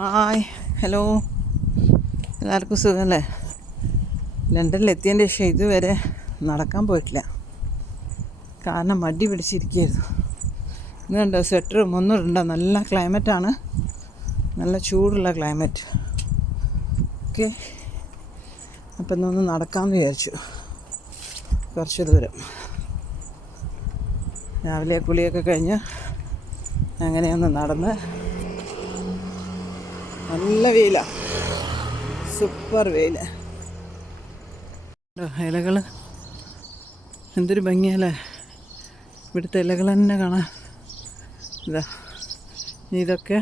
Hi hello. എല്ലാവർക്കും സുഖമല്ലേ? ലണ്ടനിൽ എത്തിയതിന്റെ ശേഷം ഇതുവരെ നടക്കാൻ പോയിട്ടില്ല. കാരണം മടി പിടിച്ചിരിക്കുകയായിരുന്നു. ഇന്നുണ്ടോ സ്വെറ്റർ ഇടണ്ട. നല്ല ക്ലൈമറ്റാണ് നല്ല ചൂടുള്ള ക്ലൈമറ്റ് ഓക്കെ. അപ്പം ഇന്നൊന്ന് നടക്കാമെന്ന് വിചാരിച്ചു. കുറച്ച് ദൂരം. രാവിലെ കുളിയൊക്കെ കഴിഞ്ഞ് അങ്ങനെയൊന്ന് നടന്ന് നല്ല വെയില. സൂപ്പർ വെയില. ഇലകൾ എന്തൊരു ഭംഗിയല്ലേ? ഇവിടുത്തെ ഇലകൾ തന്നെ കാണാൻ ഇതാ ഇതൊക്കെ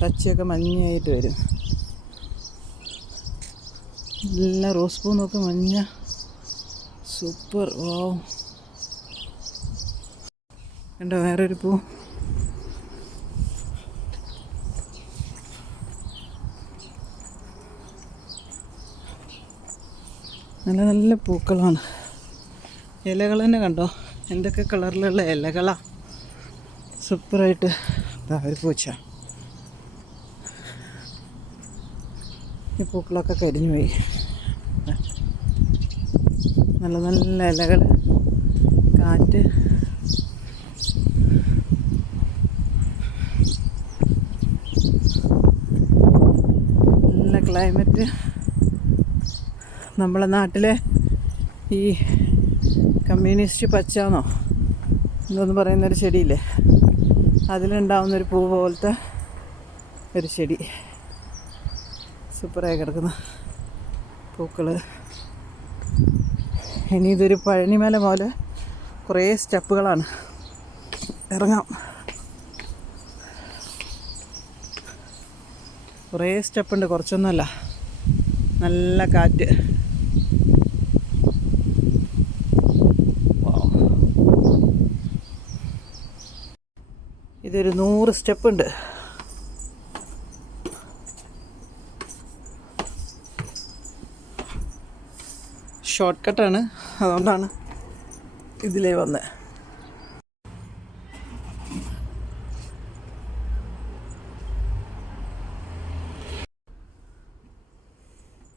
പച്ചയൊക്കെ മഞ്ഞയായിട്ട് വരും. എല്ലാ റോസ് പൂ നോക്ക് മഞ്ഞ. സൂപ്പർ വാവും കണ്ടോ വേറൊരു പൂ? നല്ല നല്ല പൂക്കളാണ്. ഇലകൾ തന്നെ കണ്ടോ? എന്തൊക്കെ കളറിലുള്ള ഇലകളാണ് സൂപ്പറായിട്ട് ഒരു പൂച്ച. ഈ പൂക്കളൊക്കെ കരിഞ്ഞു പോയി. നല്ല നല്ല ഇലകൾ കാറ്റ്. നല്ല ക്ലൈമറ്റ് നമ്മളെ നാട്ടിലെ ഈ കമ്മ്യൂണിസ്റ്റ് പച്ചാന്നോ എന്തോന്ന് പറയുന്നൊരു ചെടിയില്ലേ? അതിലുണ്ടാവുന്നൊരു പൂ പോലത്തെ ഒരു ചെടി. സൂപ്പറായി കിടക്കുന്ന. പൂക്കൾ ഇനി ഇതൊരു പഴനിമല പോലെ കുറേ സ്റ്റെപ്പുകളാണ്. ഇറങ്ങാം. കുറേ സ്റ്റെപ്പുണ്ട്. കുറച്ചൊന്നുമല്ല. നല്ല കാറ്റ്. ഇതൊരു നൂറ് സ്റ്റെപ്പ് ഉണ്ട്. ഷോർട്ട് കട്ടാണ് അതുകൊണ്ടാണ് ഇതിലേ വന്നത്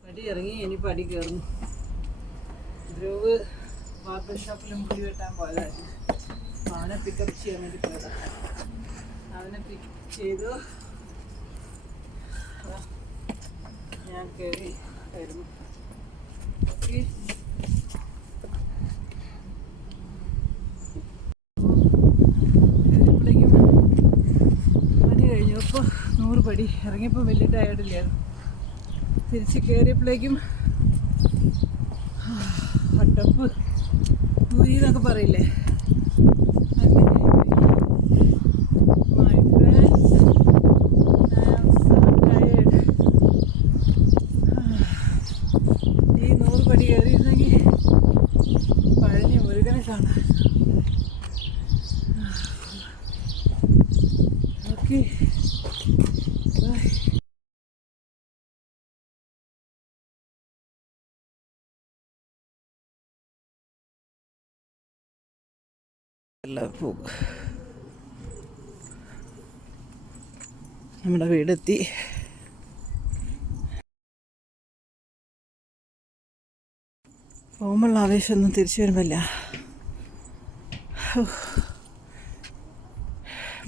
പടി ഇറങ്ങി ഇനി പടി കയറുന്നു ധ്രുവ് ബാർബർ ഷോപ്പിലും മുടി വെട്ടാൻ പോയതായിരുന്നു. അവനെ പിക്കപ്പ് ചെയ്യാൻ വേണ്ടി പോയതാണ് അവനെ പിക്ക് ചെയ്തു. ഞാൻ കയറി വരുന്നു. ഓക്കെ. പടി. ഇറങ്ങിയപ്പോൾ വലിയ ടയർഡില്ലായിരുന്നു തിരിച്ച് കയറിയപ്പോഴേക്കും അട്ടപ്പ്. ദൂരി എന്നൊക്കെ പറയില്ലേ? ഈ നൂറ് പടി കയറിയിരുന്നെങ്കിൽ പഴനി മുരുകനെ കാണാൻ ഓക്കെ നമ്മുടെ വീടെത്തി. പോകുമ്പോഴുള്ള ആവേശമൊന്നും തിരിച്ചു വരുമ്പില്ല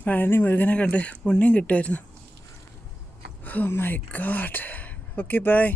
പഴനി മുരുകനെ കണ്ട് പുണ്യം കിട്ടുമായിരുന്നു. Oh my God. Okay bye.